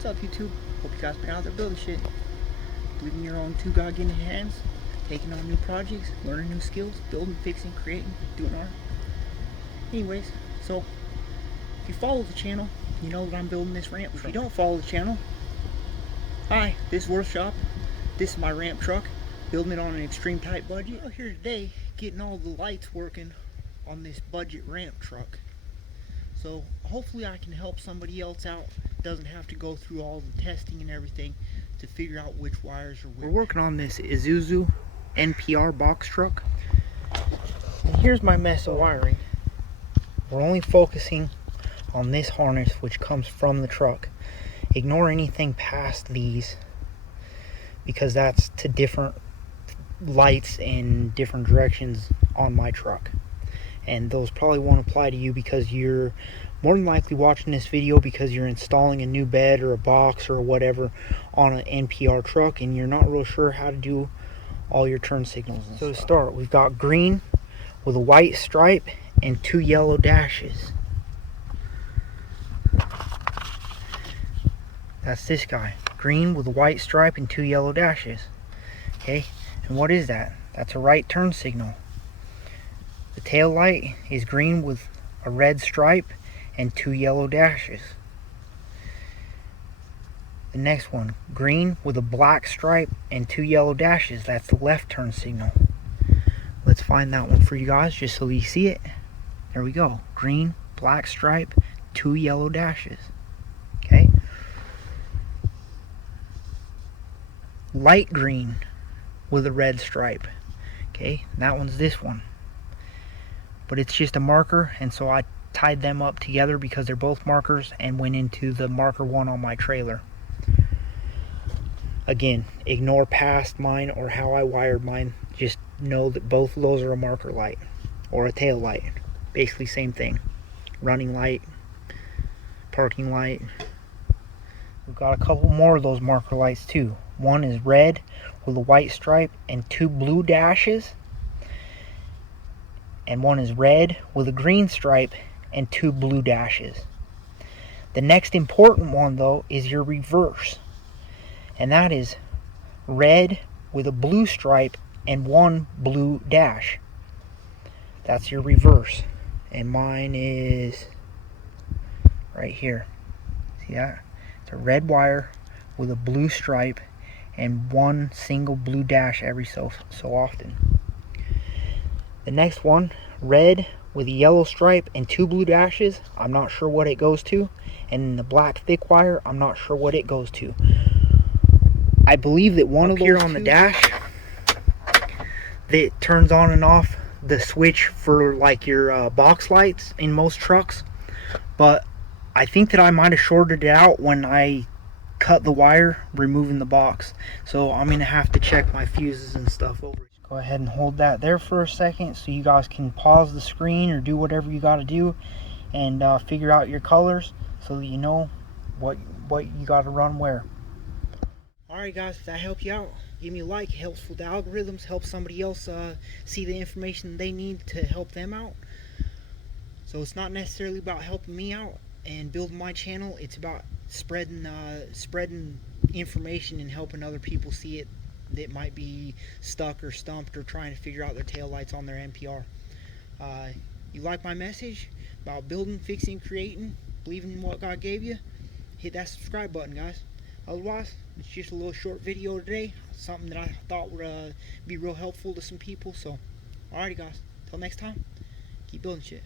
What's up, YouTube? Hope you guys been out there building shit. Believing in your own two God-given hands, taking on new projects, learning new skills, building, fixing, creating, doing art. Anyways, so if you follow the channel, you know that I'm building this ramp truck. If you don't follow the channel, hi, this is Workshop. This is my ramp truck, building it on an extreme tight budget. We're here today getting all the lights working on this budget ramp truck. So hopefully I can help somebody else out. Doesn't have to go through all the testing and everything to figure out which wires are which. We're working on this Isuzu NPR box truck. And here's my mess of wiring. We're only focusing on this harness which comes from the truck. Ignore anything past these because that's to different lights in different directions on my truck. And those probably won't apply to you because you're more than likely watching this video because you're installing a new bed or a box or whatever on an NPR truck and you're not real sure how to do all your turn signals and stuff. To start, we've got green with a white stripe and 2 yellow dashes. That's this guy. Green with a white stripe and 2 yellow dashes. Okay, and what is that? That's a right turn signal. The tail light is green with a red stripe and 2 yellow dashes. The next one, green with a black stripe and 2 yellow dashes. That's the left turn signal. Let's find that one for you guys just so you see it. There we go. Green, black stripe, 2 yellow dashes. Okay. Light green with a red stripe. Okay, that one's this one. But it's just a marker, and so I tied them up together because they're both markers and went into the marker one on my trailer. Again, ignore past mine or how I wired mine. Just know that both of those are a marker light or a tail light. Basically same thing. Running light, parking light. We've got a couple more of those marker lights too. One is red with a white stripe and 2 blue dashes. And one is red with a green stripe and 2 blue dashes. The next important one though is your reverse, and that is red with a blue stripe and 1 blue dash. That's your reverse, and mine is right here. See that? It's a red wire with a blue stripe and 1 single blue dash every so often. The next one, red with a yellow stripe and 2 blue dashes. I'm not sure what it goes to. And the black thick wire, I'm not sure what it goes to. I believe that one of those here on the dash that turns on and off the switch for like your box lights in most trucks. But I think that I might have shorted it out when I cut the wire removing the box. So I'm going to have to check my fuses and stuff over. Go ahead and hold that there for a second so you guys can pause the screen or do whatever you got to do and figure out your colors so that you know what you got to run where. Alright guys, if that helped you out, give me a like. It helps with the algorithms, helps somebody else see the information they need to help them out. So it's not necessarily about helping me out and building my channel, it's about spreading information and helping other people see it that might be stuck or stumped or trying to figure out their taillights on their NPR. You like my message about building, fixing, creating, believing in what God gave you? Hit that subscribe button, guys. Otherwise, it's just a little short video today, something that I thought would be real helpful to some people. So, alrighty guys, till next time, keep building shit.